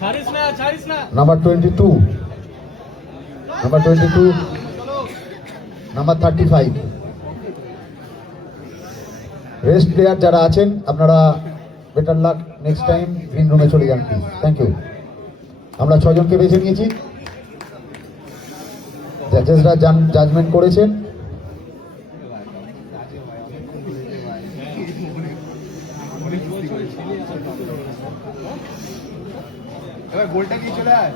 নাম্বার 22, নাম্বার 35। Rest player যারা আছেন আপনারা better luck, next time green রুমে চলে যান প্লিজ। Thank you. আমরা 6 জনকে বেছে নিয়েছি, জাজেসরা জাজমেন্ট করেছেন। গোলটা কি চলে আয়।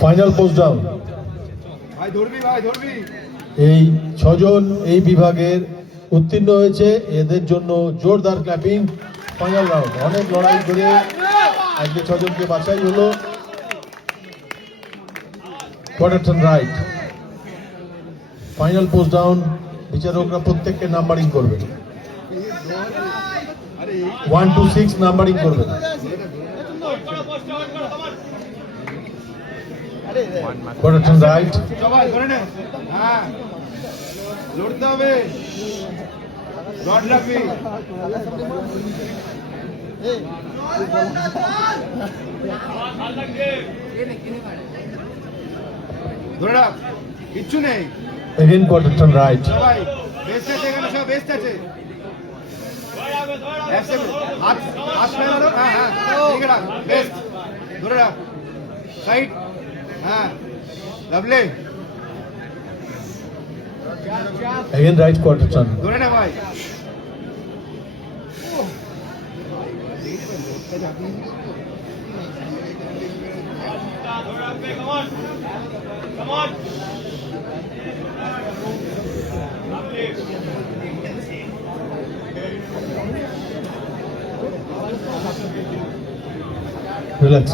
Final post down. ভাই ধরবি, ভাই ধরবি। এই 6 জন এই বিভাগের উত্তীর্ণ হয়েছে, এদের জন্য জোরদার ক্ল্যাপিং। ফাইনাল রাউন্ড, অনেক লড়াই করে আজকে 6 জনকে বাছাই হলো। Quarter right, final post down. বিচারকরা প্রত্যেককে নাম্বারিং করবে, 1 to 6 নাম্বারিং করবে। কোয়ার্টার রাইট, সবাই ধরে নে। হ্যাঁ, লড়তে হবে, রড রাখবি। ধরে রাখ, কিচ্ছু নেই। Again quarter right. সবাই বেস্ট আছে, এখানে সব বেস্ট আছে। হাত হাত ফেলানো। হ্যাঁ হ্যাঁ, ঠিক রাখ, বেস্ট। ধরে রাখ, সাইড। হ্যাঁ, lovely. Again right quarter turn. ধরে নে ভাই। রিল্যাক্স।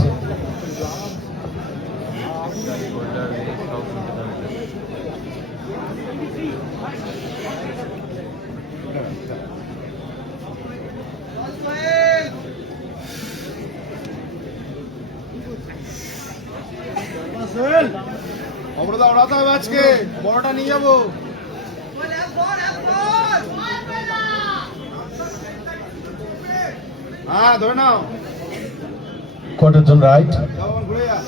অমরদা ওড়াতে হবে আজকে, বড়টা নিয়ে যাবো। হ্যাঁ ধরে নাও। কোয়ার্টার রাইট, ঘুরে যা।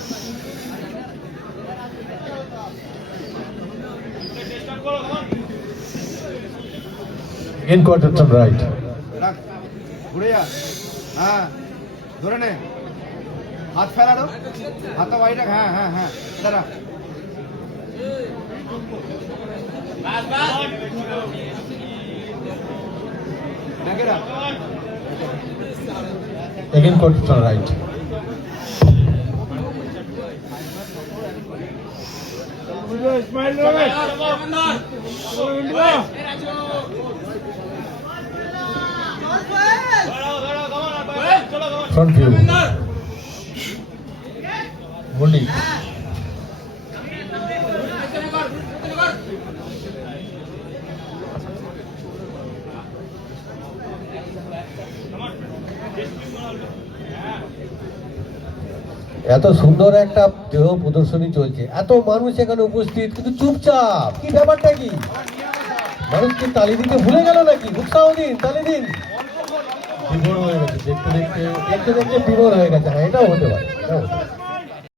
Again quarter right. রাখ, ঘুরে যা। হ্যাঁ, ধরে নে। হাত ফেলানো, হাতটা বাইরে রাখ। হ্যাঁ হ্যাঁ হ্যাঁ, দাঁড়া। দেখে রাখ। Again quarter right. Front view, মুন্ডি। এত সুন্দর একটা দেহ প্রদর্শনী চলছে, এত মানুষ এখানে উপস্থিত, কিন্তু চুপচাপ। কি ব্যাপারটা কি? মানুষ কি তালি দিতে ভুলে গেল নাকি? উৎসাহ দিন, তালি দিন। বিভোর হয়ে গেছে, দেখতে দেখতে বিভোর হয়ে গেছে। হ্যাঁ, এটাও হতে পারে, এটাও হতে পারে।